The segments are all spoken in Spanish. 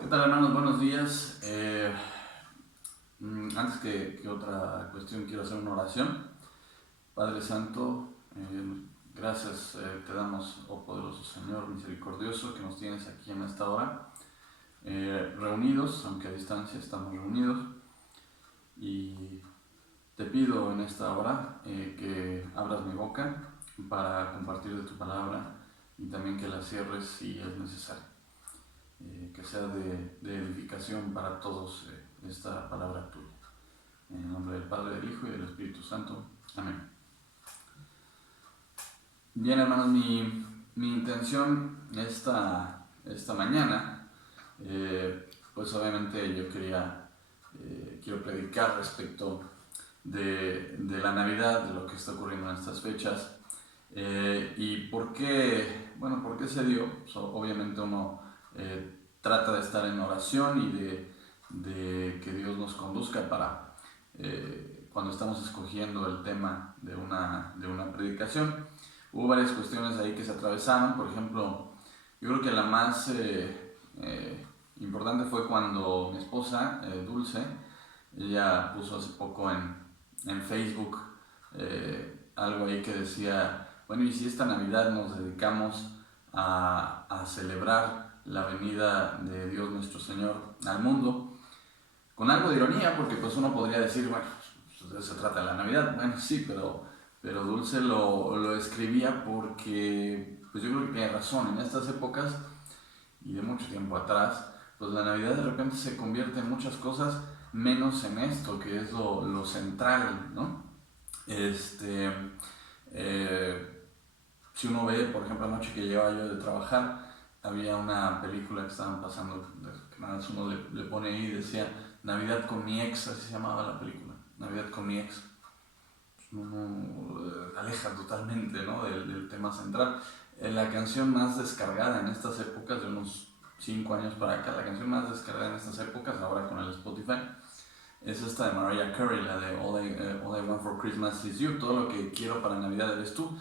¿Qué tal, hermanos? Buenos días. Antes que otra cuestión, quiero hacer una oración. Padre Santo, gracias te damos, oh poderoso Señor misericordioso, que nos tienes aquí en esta hora, reunidos, aunque a distancia estamos reunidos, y te pido en esta hora que abras mi boca para compartir de tu palabra y también que la cierres si es necesario. Que sea de edificación para todos esta palabra tuya. En el nombre del Padre, del Hijo y del Espíritu Santo. Amén. Bien, hermanos, mi intención esta mañana, pues obviamente yo quiero predicar respecto de la Navidad, de lo que está ocurriendo en estas fechas. ¿Y por qué? Bueno, ¿por qué se dio? Obviamente uno trata de estar en oración y de que Dios nos conduzca para cuando estamos escogiendo el tema de una predicación. Hubo varias cuestiones ahí que se atravesaron. Por ejemplo, yo creo que la más importante fue cuando mi esposa, Dulce, ella puso hace poco en Facebook algo ahí que decía: bueno, y si esta Navidad nos dedicamos a celebrar la venida de Dios nuestro Señor al mundo, con algo de ironía, porque pues uno podría decir, bueno, pues de eso se trata de la Navidad. Bueno, sí, pero Dulce lo escribía porque pues yo creo que tiene razón. En estas épocas y de mucho tiempo atrás, pues la Navidad de repente se convierte en muchas cosas menos en esto, que es lo central, ¿no? Eh, si uno ve, por ejemplo, anoche que llegaba yo de trabajar, había una película que estaban pasando, que nada más uno le pone ahí y decía Navidad con mi ex, así se llamaba la película, Navidad con mi ex. Uno aleja totalmente, ¿no?, del tema central. La canción más descargada en estas épocas, de unos 5 años para acá, la canción más descargada en estas épocas, ahora con el Spotify, es esta de Mariah Carey, la de All I Want for Christmas Is You, todo lo que quiero para Navidad eres tú.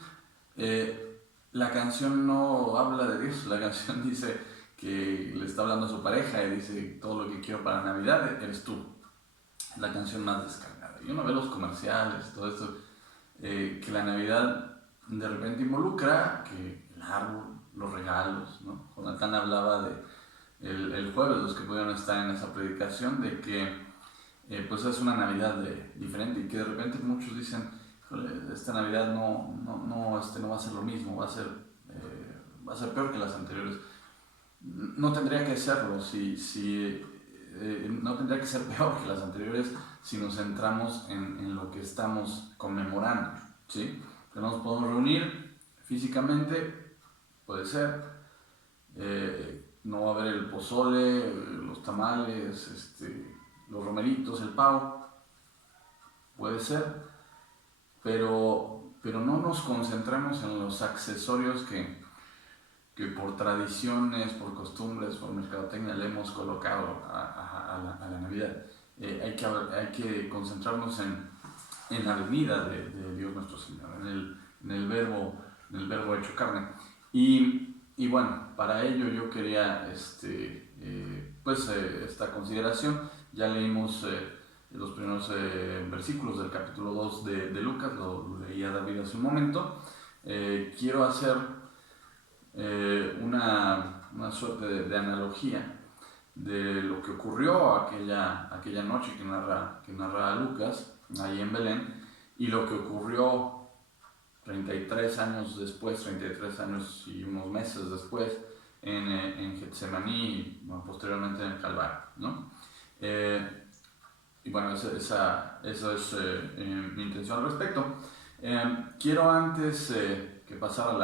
La canción no habla de Dios, la canción dice que le está hablando a su pareja y dice: todo lo que quiero para Navidad eres tú. La canción más descargada. Y uno ve los comerciales, todo esto, que la Navidad de repente involucra que el árbol, los regalos, ¿no? Jonathan hablaba de el jueves, los que pudieron estar en esa predicación, de que pues es una Navidad diferente, y que de repente muchos dicen: esta Navidad no va a ser lo mismo, va a ser peor que las anteriores. No tendría que serlo, no tendría que ser peor que las anteriores si nos centramos en lo que estamos conmemorando, ¿sí? Que no nos podemos reunir físicamente, puede ser, no va a haber el pozole, los tamales, los romeritos, el pavo, puede ser, pero no nos concentremos en los accesorios que por tradiciones, por costumbres, por mercadotecnia le hemos colocado a la Navidad. Hay que concentrarnos en la venida de Dios nuestro Señor, en el verbo hecho carne. Y bueno, para ello yo quería esta consideración. Ya leímos los primeros versículos del capítulo 2 de Lucas, lo leía David hace un momento. Quiero hacer una suerte de analogía de lo que ocurrió aquella noche que narra Lucas ahí en Belén, y lo que ocurrió 33 años después, 33 años y unos meses después, en Getsemaní, y posteriormente en el Calvario, ¿no? Y bueno, esa es mi intención al respecto. Quiero antes que pasar a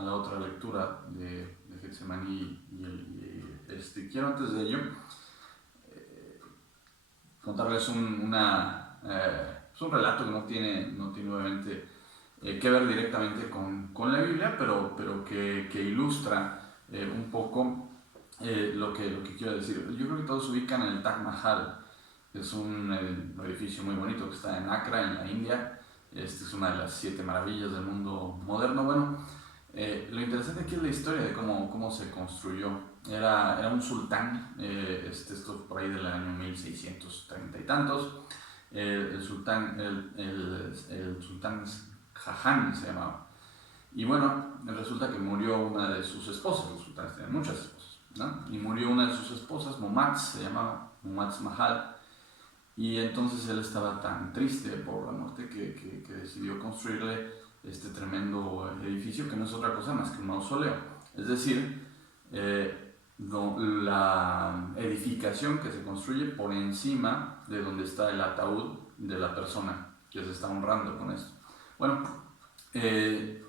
la otra lectura de Getsemaní, quiero antes de ello contarles un relato que no tiene obviamente que ver directamente con la Biblia, pero que ilustra un poco lo que quiero decir. Yo creo que todos se ubican en el Taj Mahal. Es un edificio muy bonito que está en Accra, en la India. Es una de las 7 maravillas del mundo moderno. Bueno, Lo interesante aquí es la historia de cómo se construyó. Era un sultán, esto por ahí del año 1630 y tantos. El sultán, el sultán Jahan se llamaba. Y bueno, resulta que murió una de sus esposas. Los sultanes tenían muchas esposas, ¿no? Y murió una de sus esposas, Mumtaz se llamaba, Mumtaz Mahal. Y entonces él estaba tan triste por la muerte que decidió construirle este tremendo edificio, que no es otra cosa más que un mausoleo. Es decir, la edificación que se construye por encima de donde está el ataúd de la persona que se está honrando con esto. Bueno, él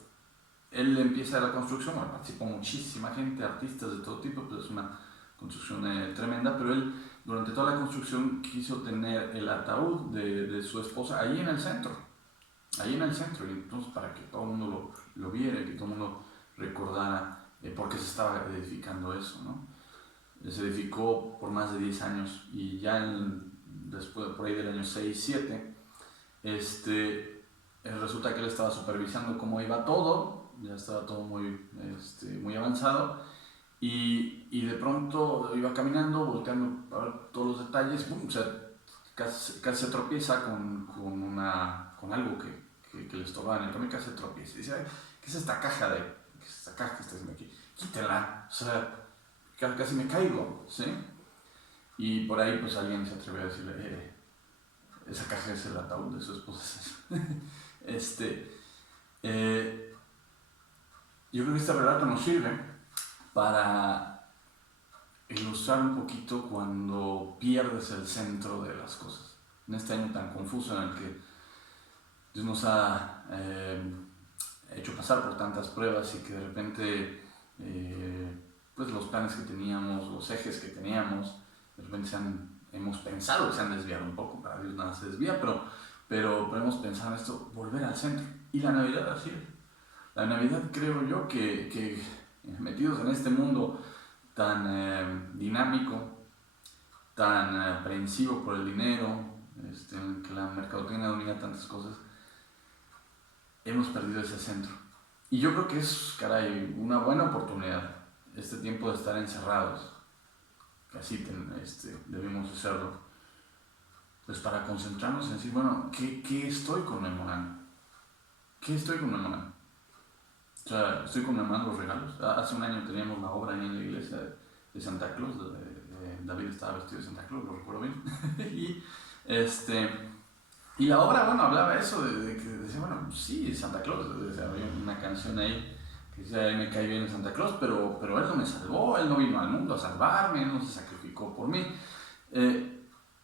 empieza la construcción, bueno, participó muchísima gente, artistas de todo tipo, pues es una construcción tremenda, pero él durante toda la construcción quiso tener el ataúd de su esposa ahí en el centro, y entonces para que todo el mundo lo viera, que todo el mundo recordara por qué se estaba edificando eso, ¿no? Se edificó por más de 10 años y ya después, por ahí del año 6, 7, resulta que él estaba supervisando cómo iba todo, ya estaba todo muy avanzado, y de pronto iba caminando, volteando a ver todos los detalles, ¡pum! O sea, casi se tropieza con algo que le estorbaba en el camino, casi se tropieza. Y dice, ay, ¿qué es esta caja que está haciendo aquí? Quítela, o sea, casi me caigo, ¿sí? Y por ahí pues alguien se atrevió a decirle, esa caja es el ataúd de su esposa. Yo creo que este relato nos sirve para ilustrar un poquito cuando pierdes el centro de las cosas. En este año tan confuso en el que Dios nos ha hecho pasar por tantas pruebas y que de repente pues los planes que teníamos, los ejes que teníamos, de repente hemos pensado que se han desviado un poco. Para Dios nada se desvía, pero hemos pensado en esto, volver al centro. Y la Navidad así es. La Navidad creo yo que metidos en este mundo tan dinámico, tan aprehensivo por el dinero, en que la mercadotecnia domina tantas cosas, hemos perdido ese centro. Y yo creo que es, caray, una buena oportunidad este tiempo de estar encerrados, que así debemos hacerlo, pues para concentrarnos en decir, bueno, ¿qué estoy conmemorando? ¿Qué estoy conmemorando? O sea, estoy conmemorando los regalos. Hace un año teníamos la obra ahí en la iglesia de Santa Claus, David estaba vestido de Santa Claus, lo recuerdo bien. Y la obra, bueno, hablaba eso de que decía, bueno, sí, Santa Claus, había una canción ahí que decía, me cae bien Santa Claus, pero él no me salvó, él no vino al mundo a salvarme, él no se sacrificó por mí.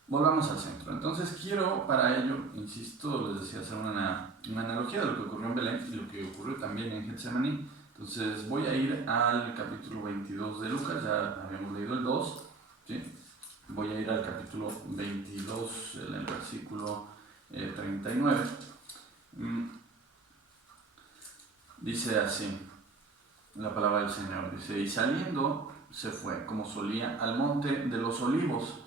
Volvamos al centro. Entonces quiero para ello, insisto, les decía, hacer una analogía de lo que ocurrió en Belén y lo que ocurrió también en Getsemaní. Entonces voy a ir al capítulo 22 de Lucas, ya habíamos leído el 2, ¿sí? Voy a ir al capítulo 22, en el versículo 39. Dice así la palabra del Señor, dice, y saliendo se fue, como solía, al monte de los olivos,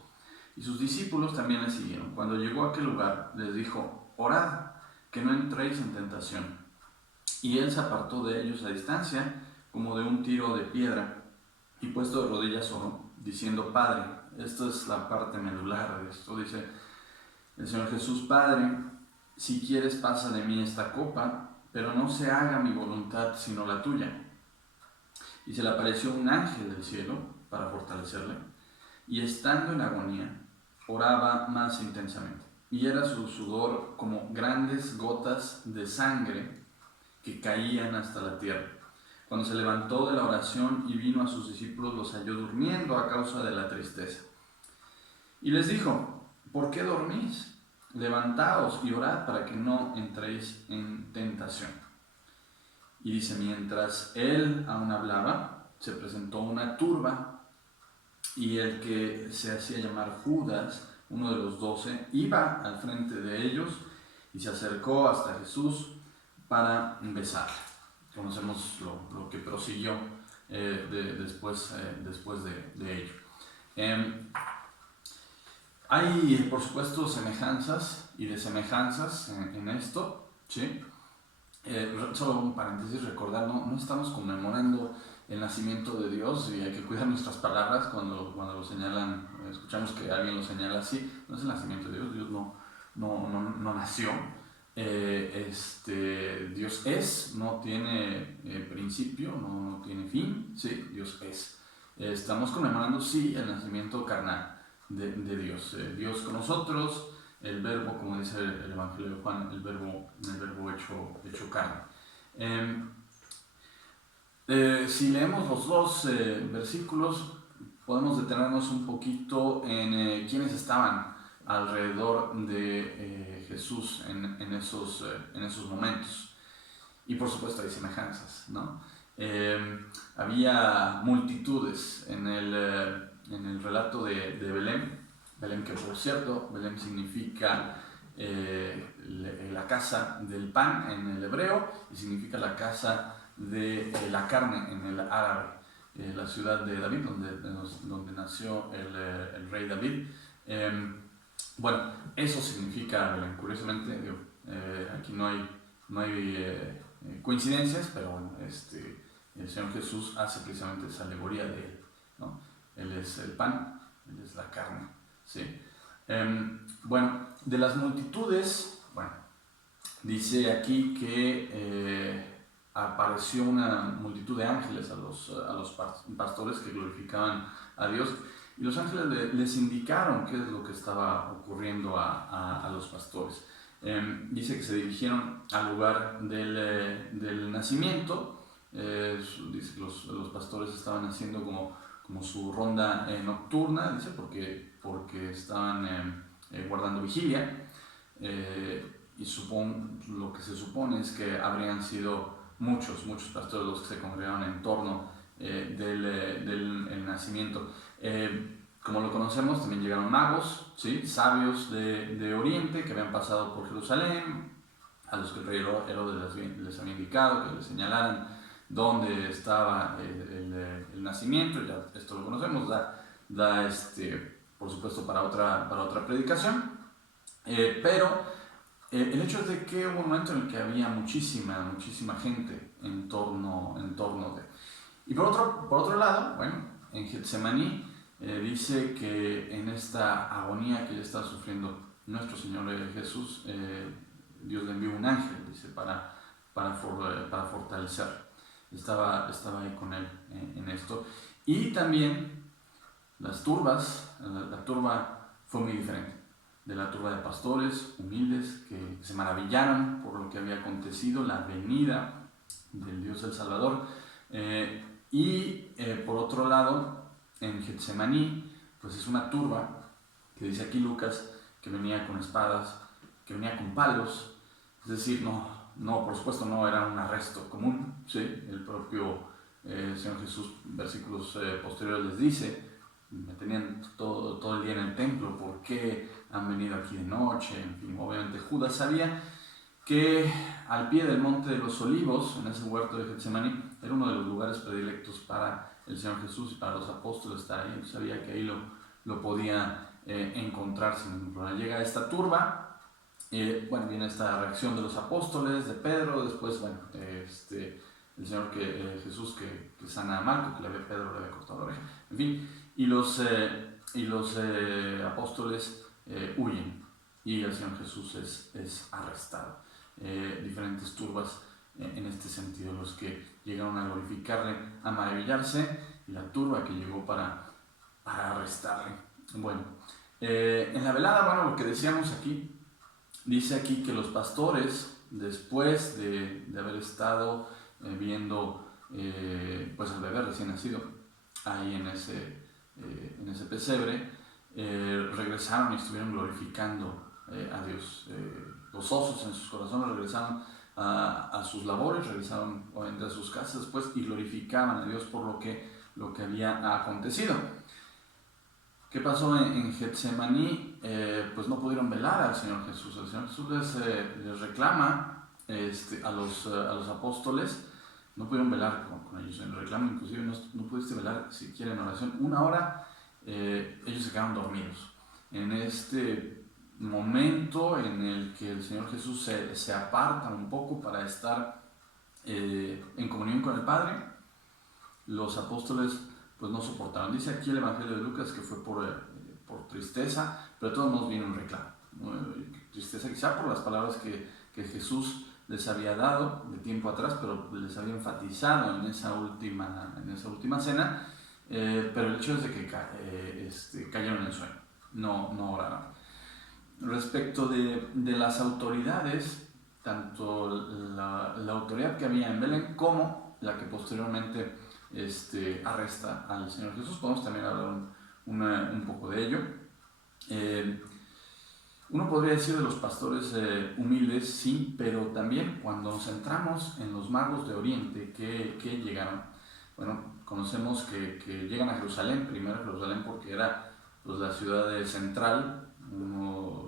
y sus discípulos también le siguieron. Cuando llegó a aquel lugar, les dijo, orad, que no entréis en tentación. Y él se apartó de ellos a distancia, como de un tiro de piedra, y puesto de rodillas oró, diciendo, Padre, esta es la parte medular de esto, dice el Señor Jesús, Padre, si quieres pasa de mí esta copa, pero no se haga mi voluntad sino la tuya. Y se le apareció un ángel del cielo para fortalecerle, y estando en agonía, oraba más intensamente, y era su sudor como grandes gotas de sangre que caían hasta la tierra. Cuando se levantó de la oración y vino a sus discípulos, los halló durmiendo a causa de la tristeza. Y les dijo, ¿por qué dormís? Levantaos y orad para que no entréis en tentación. Y dice, mientras él aún hablaba, se presentó una turba, y el que se hacía llamar Judas, uno de los 12, iba al frente de ellos y se acercó hasta Jesús para besarle. Conocemos lo que prosiguió después de ello. Hay, por supuesto, semejanzas y desemejanzas en esto, ¿sí? Solo un paréntesis, recordar, no estamos conmemorando el nacimiento de Dios y hay que cuidar nuestras palabras cuando lo señalan, escuchamos que alguien lo señala así, no es el nacimiento de Dios, Dios no nació. Dios es, no tiene principio, no tiene fin, sí, Dios es. Estamos conmemorando, sí, el nacimiento carnal de Dios, Dios con nosotros, el verbo, como dice el Evangelio de Juan, el verbo hecho carne. Si leemos los dos versículos, podemos detenernos un poquito en quiénes estaban alrededor de Jesús en esos momentos. Y por supuesto hay semejanzas, ¿no? Había multitudes en el relato de Belén. Belén, que por cierto, Belén significa la casa del pan en el hebreo y significa la casa de la carne en el árabe. La ciudad de David, donde nació el rey David. Bueno, eso significa Belén. Curiosamente, aquí no hay coincidencias, pero bueno, el Señor Jesús hace precisamente esa alegoría de él, ¿no? Él es el pan, él es la carne, ¿sí? Bueno, de las multitudes, bueno, dice aquí que apareció una multitud de ángeles a los pastores que glorificaban a Dios, y los ángeles les indicaron qué es lo que estaba ocurriendo a los pastores. Dice que se dirigieron al lugar del nacimiento. Dice que los pastores estaban haciendo como su ronda nocturna, dice, porque estaban guardando vigilia, y lo que se supone es que habrían sido muchos pastores los que se congregaron en torno del nacimiento. Como lo conocemos, también llegaron magos, ¿sí? Sabios de Oriente que habían pasado por Jerusalén, a los que el rey Herodes les había indicado, que les señalaran dónde estaba el nacimiento. Ya esto lo conocemos, da por supuesto para otra predicación, pero el hecho es de que hubo un momento en el que había muchísima gente en torno de. Y por otro lado, bueno, en Getsemaní dice que en esta agonía que ya está sufriendo nuestro Señor Jesús, Dios le envió un ángel, dice, para fortalecer. Estaba ahí con él en esto. Y también las turbas, la turba fue muy diferente de la turba de pastores humildes que se maravillaron por lo que había acontecido, la venida del Dios el Salvador. Por otro lado, en Getsemaní, pues es una turba que dice aquí Lucas que venía con espadas, que venía con palos, es decir, por supuesto no era un arresto común, ¿sí? El propio Señor Jesús, versículos posteriores les dice: me tenían todo el día en el templo, ¿por qué han venido aquí de noche? En fin, obviamente Judas sabía que al pie del monte de los olivos, en ese huerto de Getsemaní, era uno de los lugares predilectos para el Señor Jesús y para los apóstoles estar ahí. Él sabía que ahí lo podía encontrar sin ningún problema. Llega esta turba, viene esta reacción de los apóstoles, de Pedro, después, el Señor Jesús que sana a Marco, que Pedro le había cortado la oreja, en fin, y los apóstoles huyen y el Señor Jesús es arrestado. Diferentes turbas en este sentido, los que llegaron a glorificarle, a maravillarse, y la turba que llegó para arrestarle. Bueno, en la velada, lo que decíamos aquí, dice aquí que los pastores, después de haber estado viendo pues al bebé recién nacido ahí en ese pesebre, regresaron y estuvieron glorificando a Dios. Gozosos en sus corazones, regresaron a sus labores, regresaron obviamente a sus casas después y glorificaban a Dios por lo que había acontecido. ¿Qué pasó en Getsemaní? Pues no pudieron velar al Señor Jesús. El Señor Jesús les reclama a los apóstoles, no pudieron velar con ellos. En el reclamo inclusive no pudiste velar siquiera en oración. 1 hora, ellos se quedaron dormidos. En este momento en el que el Señor Jesús se aparta un poco para estar en comunión con el Padre. Los apóstoles pues no soportaron. Dice aquí el Evangelio de Lucas que fue por tristeza, pero de todos modos viene un reclamo, ¿no? Tristeza quizá por las palabras que Jesús les había dado de tiempo atrás, pero les había enfatizado en esa última cena, pero el hecho es de que cayeron en el sueño, no oraron. Respecto de las autoridades, tanto la autoridad que había en Belén como la que posteriormente arresta al Señor Jesús, podemos también hablar un poco de ello. Uno podría decir de los pastores humildes, sí, pero también cuando nos centramos en los magos de Oriente que llegaron, bueno, conocemos que llegan a Jerusalén, primero a Jerusalén porque era pues, la ciudad central.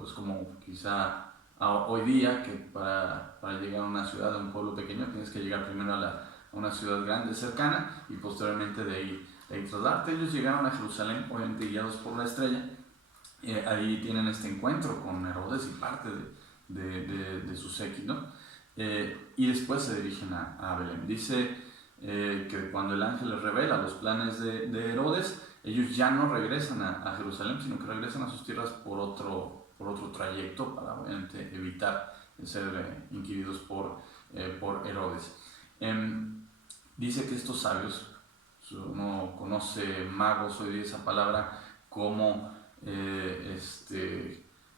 Es como quizá hoy día que para llegar a una ciudad, a un pueblo pequeño, tienes que llegar primero a una ciudad grande cercana y posteriormente de ahí trasladarte. Ellos llegaron a Jerusalén, obviamente guiados por la estrella. Ahí tienen este encuentro con Herodes y parte de su séquito, y después se dirigen a Belén. Dice que cuando el ángel les revela los planes de Herodes, ellos ya no regresan a Jerusalén, sino que regresan a sus tierras por otro trayecto para obviamente evitar ser inquiridos por Herodes. Dice que estos sabios, uno conoce magos hoy día esa palabra como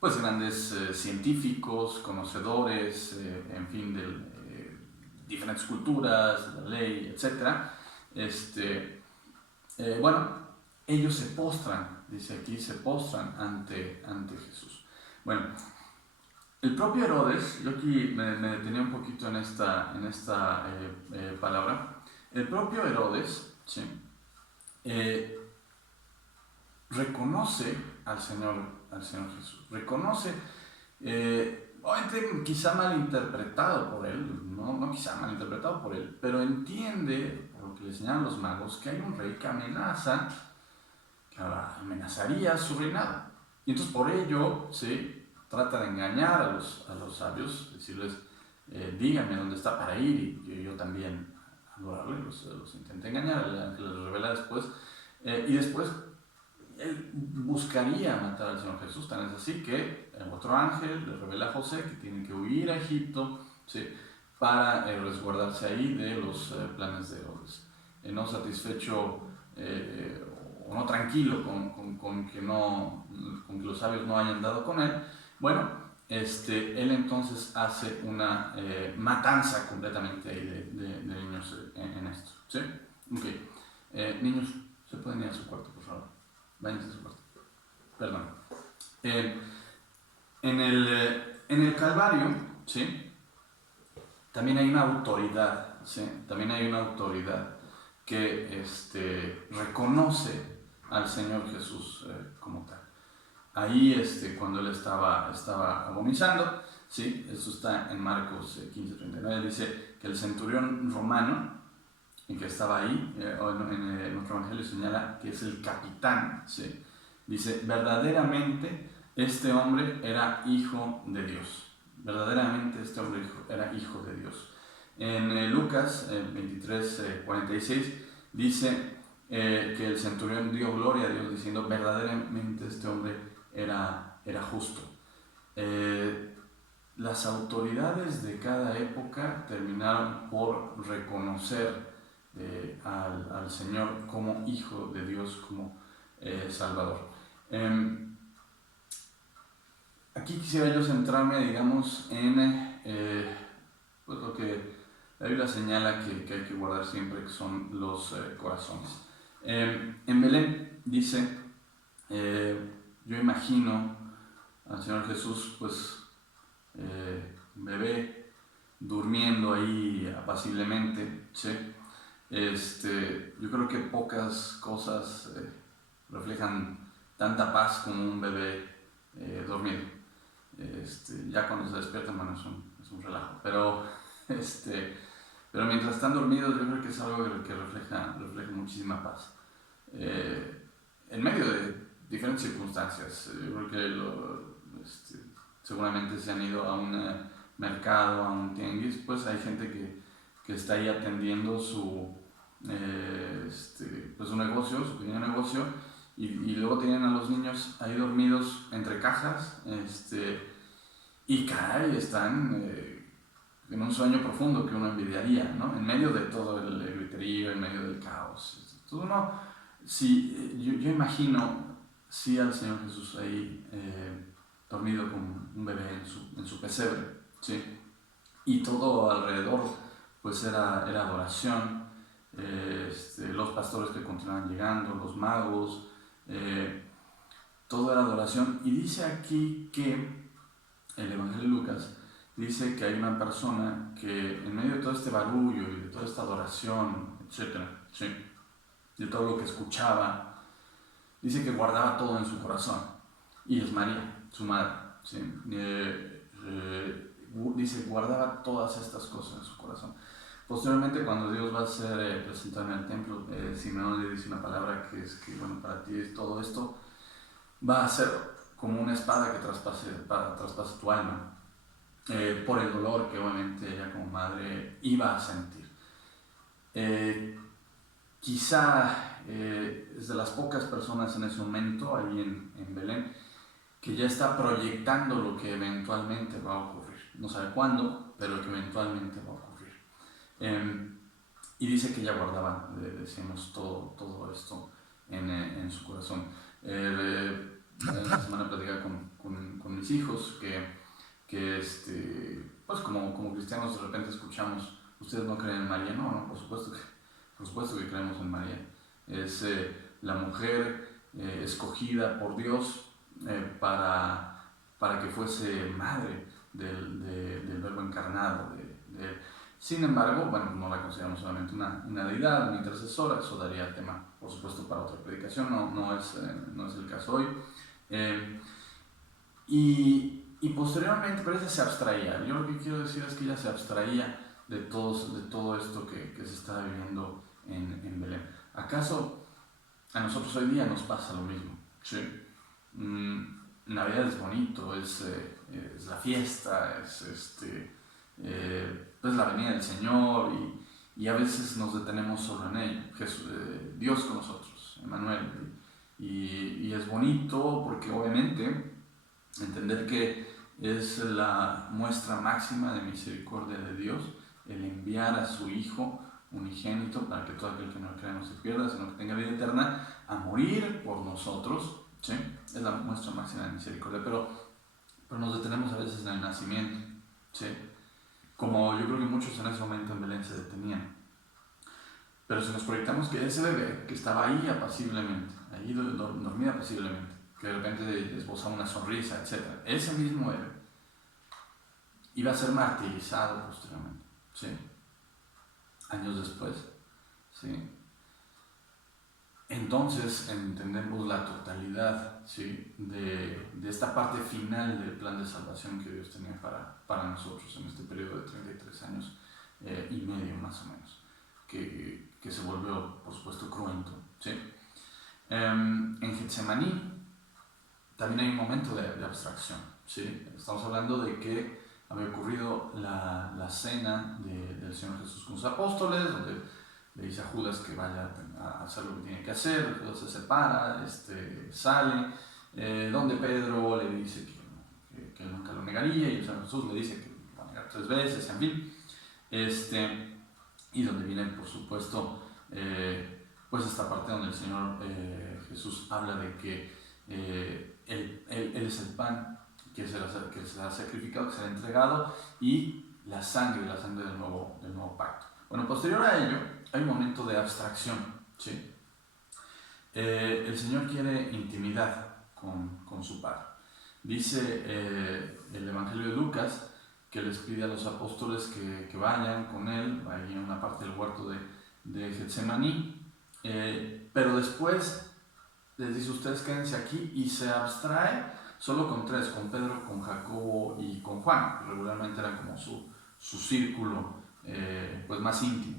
pues grandes científicos, conocedores, en fin, de diferentes culturas, de la ley, etc. Bueno, ellos se postran, dice aquí, se postran ante Jesús. Bueno, el propio Herodes, yo aquí me detenía un poquito en esta palabra. El propio Herodes, ¿sí? Reconoce al Señor Jesús, reconoce, obviamente quizá malinterpretado por él, no quizá malinterpretado por él, pero entiende, por lo que le señalan los magos, que hay un rey que amenazaría su reinado. Y entonces por ello, ¿sí?, trata de engañar a los sabios, decirles, díganme dónde está para ir, y yo también adorarle, los intenté engañar, el ángel les revela después, y después él buscaría matar al Señor Jesús, tan es así que otro ángel le revela a José que tiene que huir a Egipto, ¿sí?, para resguardarse ahí de los planes de Herodes. No satisfecho o no tranquilo con que los sabios no hayan dado con él, bueno, él entonces hace una matanza completamente de niños en esto, ¿sí? Okay. Niños, ¿se pueden ir a su cuarto, por favor? Váyanse a su cuarto. Perdón. En el Calvario, ¿sí?, también hay una autoridad, ¿sí? También hay una autoridad que reconoce al Señor Jesús como tal. Ahí, cuando él estaba agonizando, ¿sí?, eso está en Marcos 15:39, dice que el centurión romano, que estaba ahí, en nuestro evangelio señala que es el capitán, ¿sí?, dice, verdaderamente este hombre era hijo de Dios. Verdaderamente este hombre era hijo de Dios. En Lucas 23:46 dice que el centurión dio gloria a Dios diciendo, verdaderamente este hombre era justo. Las autoridades de cada época terminaron por reconocer al Señor como hijo de Dios, como Salvador. Aquí quisiera yo centrarme, digamos, en pues lo que la Biblia señala que hay que guardar siempre, que son los corazones. En Belén dice, yo imagino al Señor Jesús, pues, un bebé durmiendo ahí apaciblemente, ¿sí? Yo creo que pocas cosas reflejan tanta paz como un bebé dormido. Ya cuando se despiertan, bueno, es un relajo, pero mientras están dormidos yo creo que es algo que refleja muchísima paz en medio de diferentes circunstancias. Yo creo que seguramente se han ido a un mercado, a un tianguis, pues hay gente que está ahí atendiendo pues su negocio, su pequeño negocio, y luego tienen a los niños ahí dormidos entre cajas, y caray, están en un sueño profundo que uno envidiaría, ¿no? En medio de todo el griterío, en medio del caos. Entonces uno, yo imagino, sí, al Señor Jesús ahí dormido con un bebé en su pesebre, ¿sí? Y todo alrededor pues era adoración, los pastores que continuaban llegando, los magos, todo era adoración. Y dice aquí que el Evangelio de Lucas dice que hay una persona que en medio de todo este barullo y de toda esta adoración, etcétera, ¿sí?, de todo lo que escuchaba, dice que guardaba todo en su corazón. Y es María, su madre, ¿sí? Dice, guardaba todas estas cosas en su corazón. Posteriormente, cuando Dios va a ser presentado en el templo, Simeón le dice una palabra que es que, bueno, para ti todo esto va a ser como una espada que traspase tu alma, por el dolor que obviamente ella como madre iba a sentir. Quizá es de las pocas personas en ese momento ahí en Belén que ya está proyectando lo que eventualmente va a ocurrir. No sabe cuándo, pero que eventualmente va a ocurrir. Y dice que ella guardaba, decimos, todo esto en su corazón. La semana platicaba con mis hijos que pues como cristianos de repente escuchamos, ¿ustedes no creen en María? No, por supuesto que creemos en María. Es la mujer escogida por Dios para que fuese madre del Verbo encarnado. Sin embargo, bueno, no la consideramos solamente una deidad, una intercesora. Eso daría tema, por supuesto, para otra predicación. No es el caso hoy. Y posteriormente, pero ella se abstraía. Yo lo que quiero decir es que ella se abstraía de todo esto que se estaba viviendo en Belén. ¿Acaso a nosotros hoy día nos pasa lo mismo? ¿Sí? Navidad es bonito, es la fiesta, es la venida del Señor, y a veces nos detenemos solo en ello. Dios con nosotros, Emmanuel. Y es bonito porque obviamente entender que es la muestra máxima de misericordia de Dios el enviar a su Hijo unigénito para que todo aquel que no crea no se pierda, sino que tenga vida eterna, a morir por nosotros, ¿sí? Es la muestra máxima de misericordia, pero nos detenemos a veces en el nacimiento, ¿sí? Como yo creo que muchos en ese momento en Belén se detenían. Pero si nos proyectamos que ese bebé que estaba ahí apaciblemente, ahí dormía apaciblemente, que de repente esbozaba una sonrisa, etc., ese mismo bebé iba a ser martirizado posteriormente, ¿sí? Años después, ¿sí? Entonces entendemos la totalidad, ¿sí?, de esta parte final del plan de salvación que Dios tenía para nosotros en este periodo de 33 años y medio más o menos, que se volvió, por supuesto, cruento, ¿sí? En Getsemaní también hay un momento de abstracción, ¿sí? Estamos hablando de que había ocurrido la cena del Señor Jesús con sus apóstoles, donde le dice a Judas que vaya a hacer lo que tiene que hacer. Judas se separa, sale, donde Pedro le dice que él nunca lo negaría, y el Señor Jesús le dice que lo va a negar 3 veces, en fin. Y donde viene, por supuesto, pues esta parte donde el Señor Jesús habla de que Él es el pan que será sacrificado, que será entregado, y la sangre del nuevo pacto. Bueno, posterior a ello hay un momento de abstracción, ¿sí? El Señor quiere intimidad con su Padre. Dice el Evangelio de Lucas que les pide a los apóstoles que vayan con Él, ahí en una parte del huerto de Getsemaní, pero después les dice: ustedes quédense aquí, y se abstrae solo con 3, con Pedro, con Jacobo y con Juan, que regularmente eran como su círculo pues más íntimo.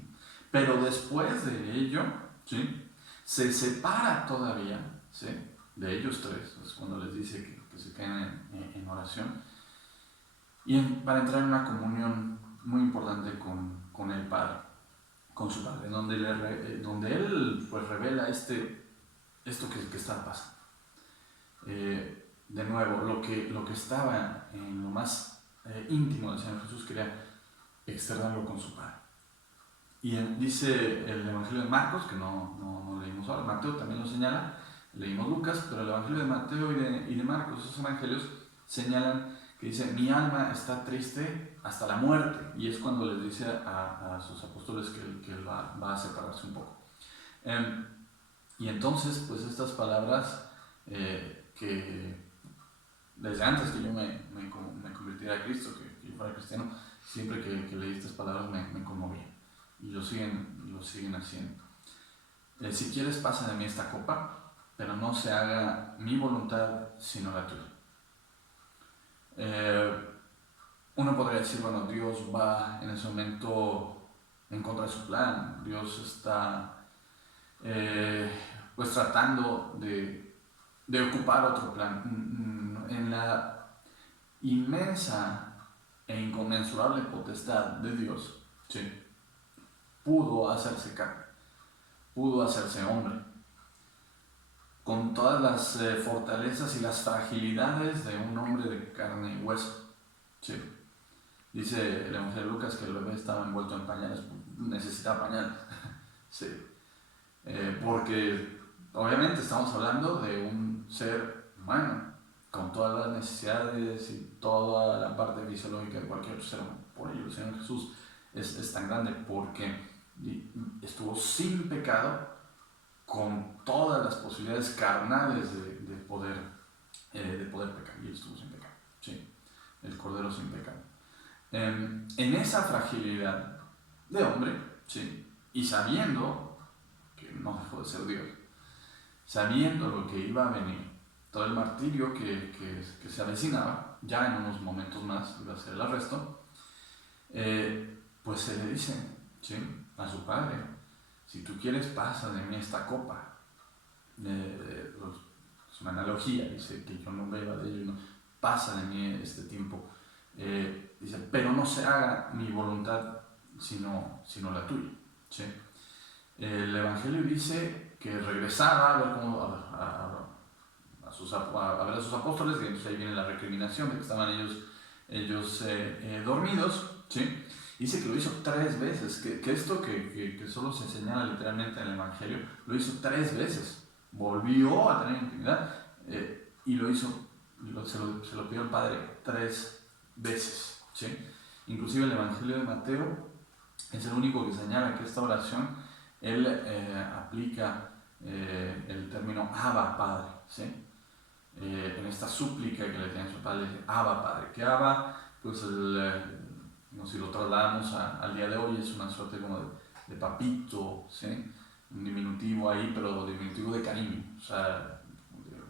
Pero después de ello, ¿sí?, se separa todavía, ¿sí?, de ellos 3. Es cuando les dice que se caen en oración, y para entrar en una comunión muy importante con el Padre, con su Padre, donde Él pues revela esto que está pasando. De nuevo, lo que estaba en lo más íntimo del Señor Jesús quería externarlo con su Padre. Y dice el Evangelio de Marcos, que no leímos ahora, Mateo también lo señala, leímos Lucas, pero el Evangelio de Mateo y de Marcos, esos evangelios señalan que dice: mi alma está triste hasta la muerte, y es cuando les dice a sus apóstoles que él va a separarse un poco. Y entonces, pues estas palabras que desde antes que yo me convirtiera a Cristo, que yo fuera cristiano, siempre que leí estas palabras me conmovía, y lo siguen haciendo. Si quieres, pasa de mí esta copa, pero no se haga mi voluntad sino la tuya. Uno podría decir, bueno, Dios va en ese momento en contra de su plan. Dios está pues tratando de ocupar otro plan. En la inmensa e inconmensurable potestad de Dios, sí, pudo hacerse carne, pudo hacerse hombre, con todas las fortalezas y las fragilidades de un hombre de carne y hueso. Sí. Dice el Evangelio de Lucas que el bebé estaba envuelto en pañales, necesitaba pañales. Sí. Porque obviamente estamos hablando de un ser humano, con todas las necesidades y toda la parte fisiológica de cualquier ser humano. Por ello el Señor Jesús es tan grande, porque estuvo sin pecado, con todas las posibilidades carnales de poder pecar, y él estuvo sin pecado, sí, el Cordero sin pecado. En esa fragilidad de hombre, sí, y sabiendo que no dejó de ser Dios, sabiendo lo que iba a venir, todo el martirio que se avecinaba, ya en unos momentos más iba a ser el arresto, pues se le dice, sí, a su Padre: si tú quieres, pasa de mí esta copa. Es una analogía, dice que yo no beba de ello, no, pasa de mí este tiempo. Dice, pero no se haga mi voluntad sino la tuya. ¿Sí? El Evangelio dice que regresaba a ver a ver a sus apóstoles, y entonces ahí viene la recriminación de que estaban ellos dormidos. ¿Sí? Dice que lo hizo 3 veces, que esto que solo se señala literalmente en el Evangelio, lo hizo 3 veces. Volvió a tener intimidad y lo hizo, se lo pidió al Padre 3 veces. ¿Sí? Inclusive el Evangelio de Mateo es el único que señala que esta oración él aplica el término Abba Padre. ¿Sí? En esta súplica que le tiene a su Padre, Abba Padre, que Abba, pues si lo trasladamos al día de hoy, es una suerte como de papito, ¿sí? Un diminutivo ahí, pero diminutivo de cariño, o sea,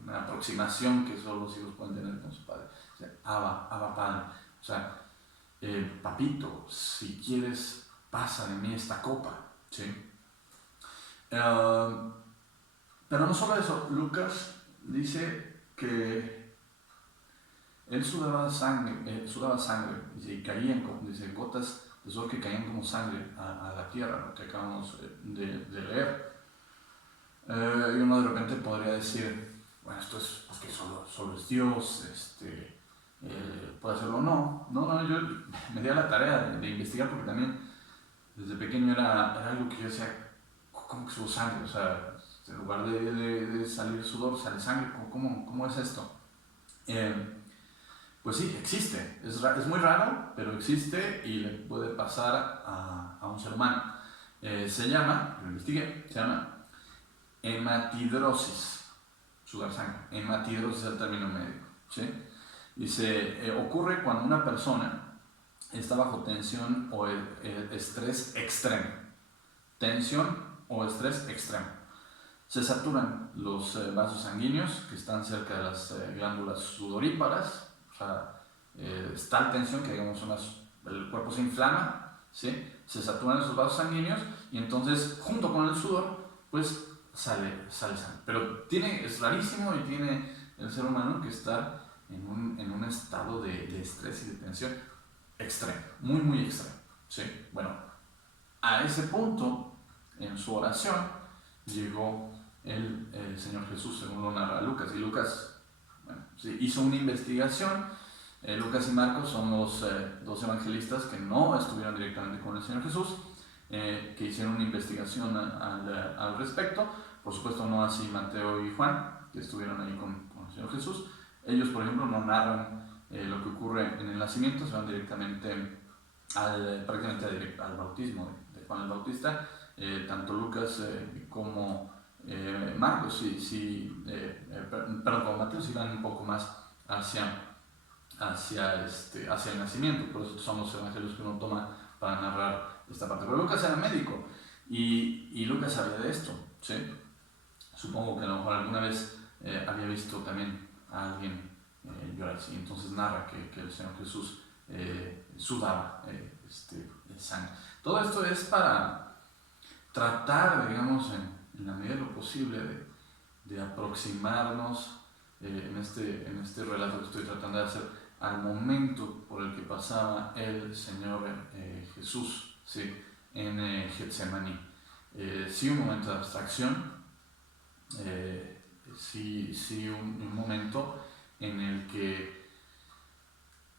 una aproximación que solo los hijos pueden tener con su padre. O sea, Abba Padre, o sea, papito, si quieres, pasa de mí esta copa, ¿sí? Pero no solo eso, Lucas dice que él sudaba sangre, y caían, dice, gotas de sudor que caían como sangre a la tierra, lo que acabamos de leer. Y uno de repente podría decir, bueno, esto es porque solo es Dios, puede hacerlo o no. No, yo me di a la tarea de investigar, porque también desde pequeño era algo que yo decía, ¿cómo que subo sangre? O sea, en lugar de salir sudor, sale sangre, ¿cómo es esto? Pues sí, existe, es muy raro, pero existe y le puede pasar a un ser humano. Se llama, lo investigué, se llama hematidrosis, sudar sangre. Hematidrosis es el término médico, ¿sí? Dice, ocurre cuando una persona está bajo tensión o estrés extremo. Tensión o estrés extremo. Se saturan los vasos sanguíneos que están cerca de las glándulas sudoríparas. O sea, es tal tensión que, digamos, el cuerpo se inflama, ¿sí? Se saturan esos vasos sanguíneos, y entonces, junto con el sudor, pues sale sangre. Pero es rarísimo, y tiene el ser humano que estar en un estado de estrés y de tensión extremo, muy, muy extremo. ¿Sí? Bueno, a ese punto, en su oración, llegó el Señor Jesús, según lo narra Lucas. Y Lucas, bueno, sí, hizo una investigación. Lucas y Marcos son los dos evangelistas que no estuvieron directamente con el Señor Jesús, que hicieron una investigación al respecto. Por supuesto, no así Mateo y Juan, que estuvieron ahí con el Señor Jesús. Ellos, por ejemplo, no narran lo que ocurre en el nacimiento, se van directamente prácticamente al bautismo de Juan el Bautista. Tanto Lucas como Marcos, como Mateo, sí van un poco más hacia el nacimiento. Por eso son los evangelios que uno toma para narrar esta parte. Pero Lucas era médico y Lucas sabía de esto, ¿sí? Supongo que a lo mejor alguna vez había visto también a alguien llorar así. Entonces narra que el Señor Jesús sudaba sangre. Todo esto es para tratar, digamos, en la medida de lo posible, de aproximarnos en este relato que estoy tratando de hacer al momento por el que pasaba el Señor Jesús, ¿sí? En Getsemaní. Sí, un momento de abstracción, sí un momento en el que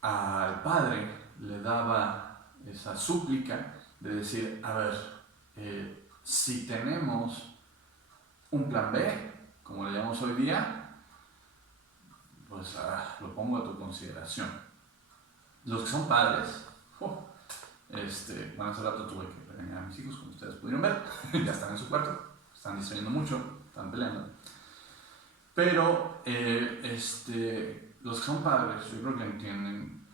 al Padre le daba esa súplica de decir, a ver, si tenemos un plan B, como le llamamos hoy día, pues lo pongo a tu consideración. Los que son padres, bueno, hace rato tuve que regañar a mis hijos, como ustedes pudieron ver, ya están en su cuarto, están distrayendo mucho, están peleando. Pero los que son padres, yo creo que entienden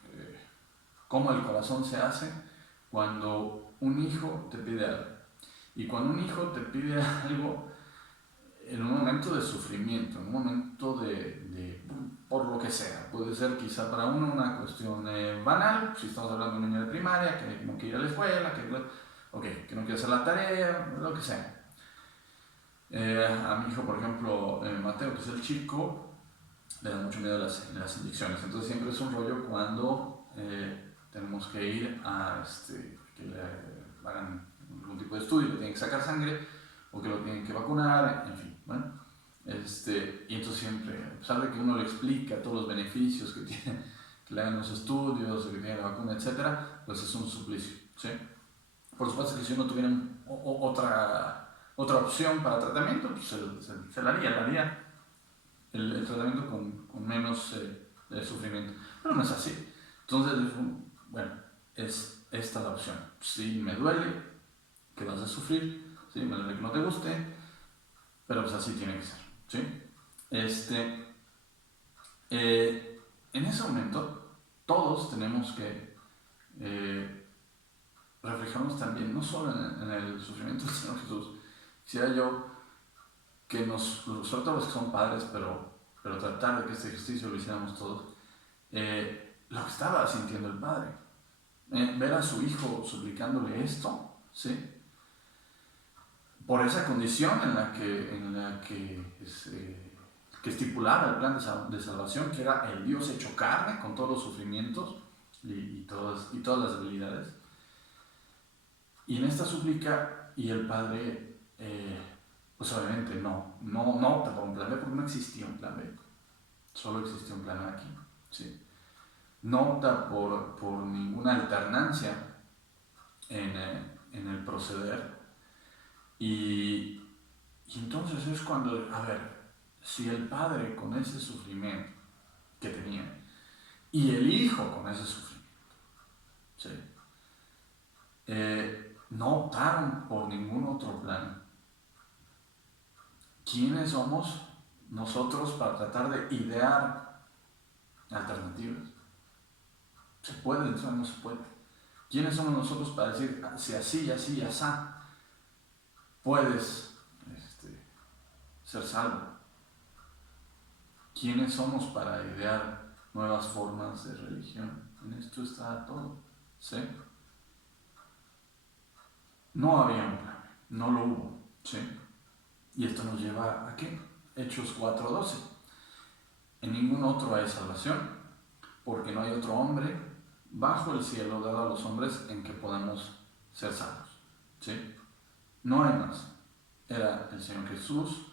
cómo el corazón se hace cuando un hijo te pide algo. Y cuando un hijo te pide algo en un momento de sufrimiento, en un momento por lo que sea. Puede ser quizá para uno una cuestión banal, si estamos hablando de un niño de primaria, que no quiere ir a la escuela, que no quiere hacer la tarea, lo que sea. A mi hijo, por ejemplo, Mateo, que es el chico, le da mucho miedo las inyecciones. Entonces siempre es un rollo cuando tenemos que ir a que le hagan algún tipo de estudio, le tienen que sacar sangre o que lo tienen que vacunar, en fin. Bueno, y entonces siempre, a pesar de que uno le explica todos los beneficios que tiene, que le hagan los estudios, que tiene la vacuna, etc., pues es un suplicio, ¿sí? Por supuesto que si uno tuviera otra opción para tratamiento, pues se la haría el tratamiento con menos sufrimiento. Pero no es así. Entonces, bueno, es esta la opción. Si me duele que vas a sufrir, ¿sí? Me duele que no te guste, pero pues así tiene que ser, ¿sí? En ese momento, todos tenemos que reflejarnos también, no solo en el sufrimiento del Señor Jesús. Quisiera yo que sobre todo los que son padres, pero tratar de que este ejercicio lo hiciéramos todos, lo que estaba sintiendo el padre. Ver a su hijo suplicándole esto, ¿sí? Por esa condición en la que estipulaba el plan de salvación, que era el Dios hecho carne, con todos los sufrimientos y todas las debilidades. Y en esta súplica, y el padre, pues obviamente no opta por un plan B, porque no existía un plan B, solo existía un plan A aquí, ¿sí? No opta por ninguna alternancia en el proceder. Y entonces es cuando, a ver, si el padre con ese sufrimiento que tenía y el hijo con ese sufrimiento, ¿sí? No optaron por ningún otro plan, ¿quiénes somos nosotros para tratar de idear alternativas? ¿Se puede? Entonces no se puede. ¿Quiénes somos nosotros para decir si así, así, asá puedes ser salvo? ¿Quiénes somos para idear nuevas formas de religión? En esto está todo, ¿sí? No había un plan, no lo hubo, ¿sí? Y esto nos lleva a ¿qué? Hechos 4:12. En ningún otro hay salvación, porque no hay otro hombre bajo el cielo dado a los hombres en que podamos ser salvos. ¿Sí? No hay más. Era el Señor Jesús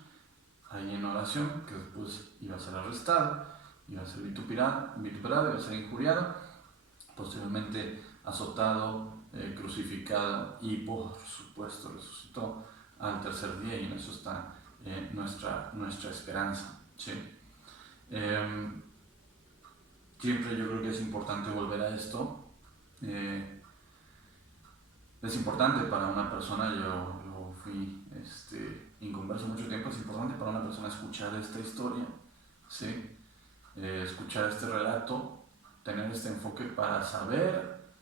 ahí en oración, que después iba a ser arrestado, iba a ser vituperado, iba a ser injuriado, posteriormente azotado, crucificado y por supuesto resucitó al tercer día, y en eso está nuestra esperanza. ¿Sí? Siempre yo creo que es importante volver a esto. Es importante para una persona, yo fui inconverso mucho tiempo, es importante para una persona escuchar esta historia, ¿sí? Escuchar este relato, tener este enfoque para saber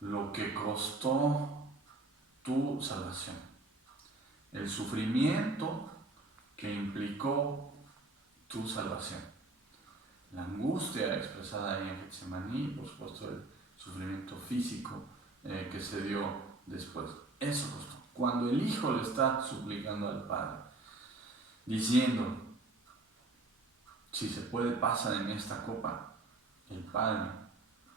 lo que costó tu salvación, el sufrimiento que implicó tu salvación, la angustia expresada ahí en Getsemaní, por supuesto el sufrimiento físico que se dio después. Eso costó. Cuando el Hijo le está suplicando al Padre, diciendo, si se puede, pasa de mí esta copa, el Padre,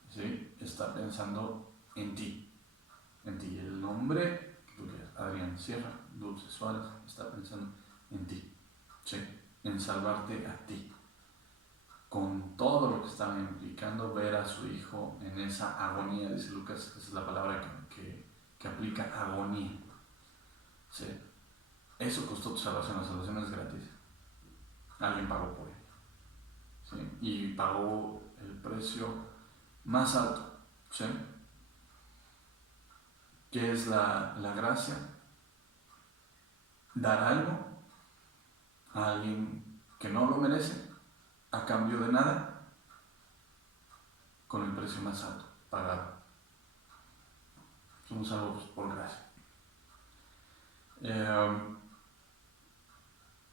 ¿sí?, está pensando en ti. El nombre que tú quieras, Adrián Sierra, Dulce Suárez, está pensando en ti, ¿sí?, en salvarte a ti. Con todo lo que estaba implicando ver a su Hijo en esa agonía, dice Lucas, esa es la palabra que aplica, agonía. ¿Sí? Eso costó tu salvación, la salvación es gratis. Alguien pagó por ella. ¿Sí? Y pagó el precio más alto. ¿Sí? ¿Qué es la gracia? Dar algo a alguien que no lo merece a cambio de nada, con el precio más alto, pagado. Somos salvos por gracia.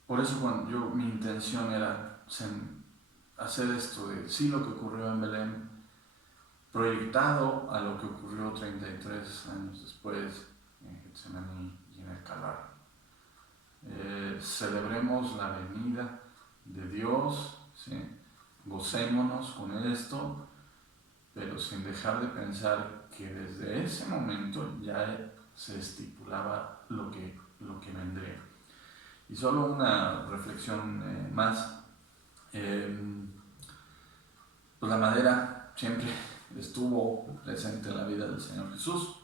Por eso mi intención era hacer esto de sí, lo que ocurrió en Belén, proyectado a lo que ocurrió 33 años después en Getsemaní y en el Calvario. Celebremos la venida de Dios, ¿sí? Gocémonos con esto, pero sin dejar de pensar que desde ese momento ya se estipulaba lo que vendría. Y solo una reflexión más. Pues la madera siempre estuvo presente en la vida del Señor Jesús.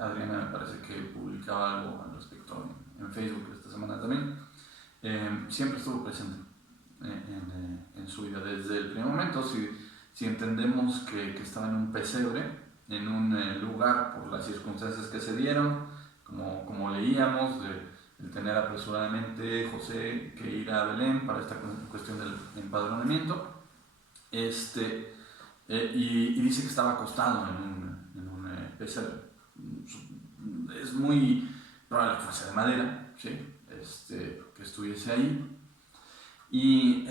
Adriana me parece que publicaba algo al respecto en Facebook esta semana también. Siempre estuvo presente en su vida desde el primer momento. Si entendemos que estaba en un pesebre, en un lugar por las circunstancias que se dieron, como leíamos, el tener apresuradamente José que ir a Belén para esta cuestión del empadronamiento, y dice que estaba acostado en un pesebre. Es muy probable que fuese de madera, ¿sí? Que estuviese ahí. Y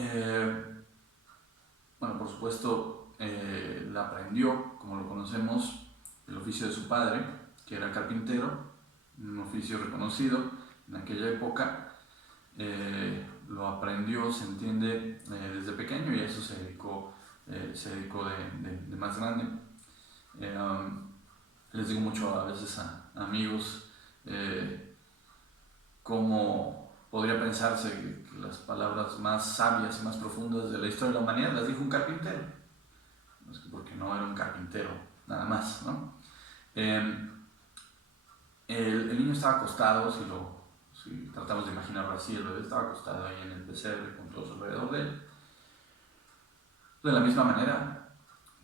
bueno, por supuesto, la aprendió, como lo conocemos, el oficio de su padre, que era carpintero, un oficio reconocido en aquella época. Lo aprendió, se entiende, desde pequeño, y a eso se dedicó de más grande. Les digo mucho a veces a amigos cómo podría pensarse que las palabras más sabias y más profundas de la historia de la humanidad las dijo un carpintero, porque no era un carpintero nada más, ¿no? El niño estaba acostado, si tratamos de imaginarlo así, el bebé estaba acostado ahí en el pesebre con todos alrededor de él. De la misma manera,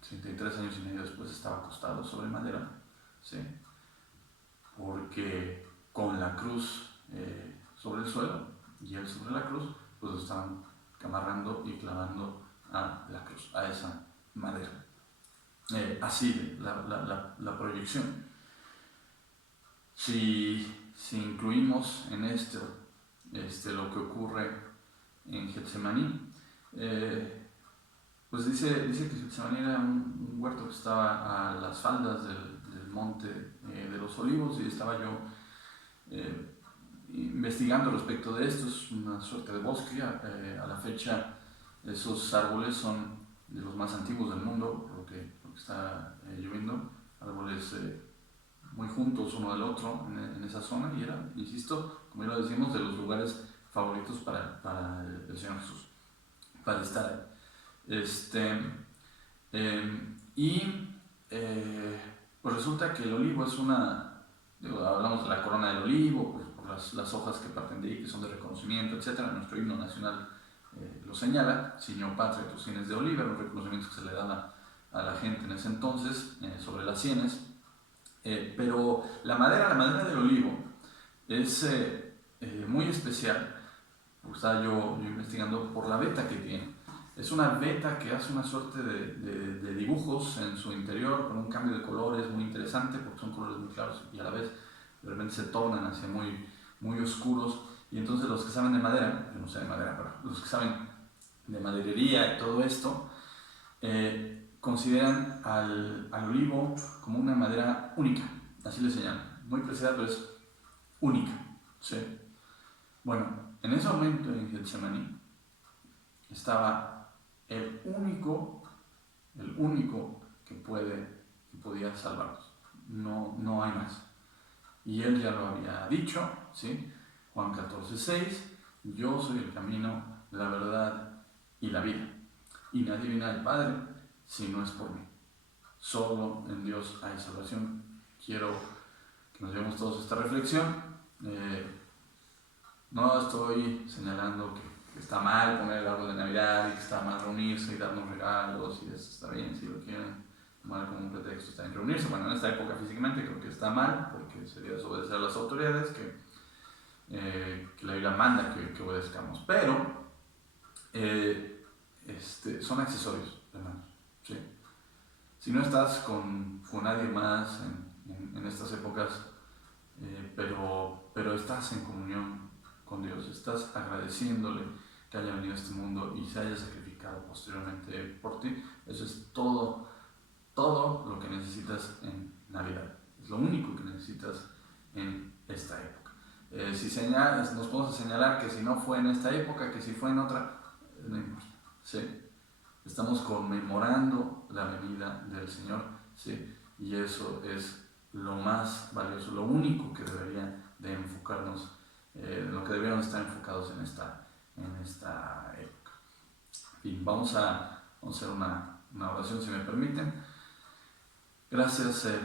33 años y medio después estaba acostado sobre madera, ¿sí? Porque con la cruz sobre el suelo y él sobre la cruz, pues lo estaban amarrando y clavando a la cruz, a esa madera. Así la proyección. Si incluimos en esto lo que ocurre en Getsemaní, pues dice que Getsemaní era un huerto que estaba a las faldas del monte de los Olivos, y estaba yo investigando respecto de esto. Es una suerte de bosque. A la fecha esos árboles son de los más antiguos del mundo, porque está lloviendo, árboles muy juntos uno del otro en esa zona, y era, insisto, como ya lo decimos, de los lugares favoritos para el Señor Jesús, para estar ahí. Y pues resulta que el olivo es hablamos de la corona del olivo, por las hojas que parten de ahí, que son de reconocimiento, etc. Nuestro himno nacional lo señala: Signor Patria, tus sienes de oliva, los reconocimientos que se le daba a la gente en ese entonces sobre las sienes. Pero la madera del olivo es muy especial. Estaba yo investigando por la veta que tiene. Es una veta que hace una suerte de dibujos en su interior, con un cambio de colores muy interesante, porque son colores muy claros y a la vez de repente se tornan hacia muy, muy oscuros. Y entonces los que saben de madera, yo no sé de madera, pero los que saben de maderería y todo esto, consideran al olivo como una madera única, así le señalan, muy preciada, pero es única. ¿Sí? Bueno, en ese momento en Getsemaní estaba el único que podía salvarnos. No hay más. Y él ya lo había dicho, ¿sí? Juan 14:6, yo soy el camino, la verdad y la vida. Y nadie viene al Padre si no es por mí. Solo en Dios hay salvación. Quiero que nos llevemos todos esta reflexión. No estoy señalando que está mal poner el árbol de Navidad y que está mal reunirse y darnos regalos, y eso está bien, si lo quieren tomar como un pretexto, está bien reunirse. Bueno, en esta época físicamente creo que está mal, porque sería desobedecer a las autoridades que la Biblia manda que obedezcamos. Pero son accesorios, hermanos. ¿Sí? Si no estás con nadie más en estas épocas, pero estás en comunión con Dios, estás agradeciéndole que haya venido a este mundo y se haya sacrificado posteriormente por ti, eso es todo lo que necesitas en Navidad. Es lo único que necesitas en esta época. Si nos podemos señalar que si no fue en esta época, que si fue en otra, no importa. ¿Sí? Estamos conmemorando la venida del Señor, ¿sí? Y eso es lo más valioso, lo único que debería de enfocarnos, lo que deberíamos estar enfocados en esta época. Bien, vamos a hacer una oración, si me permiten. Gracias,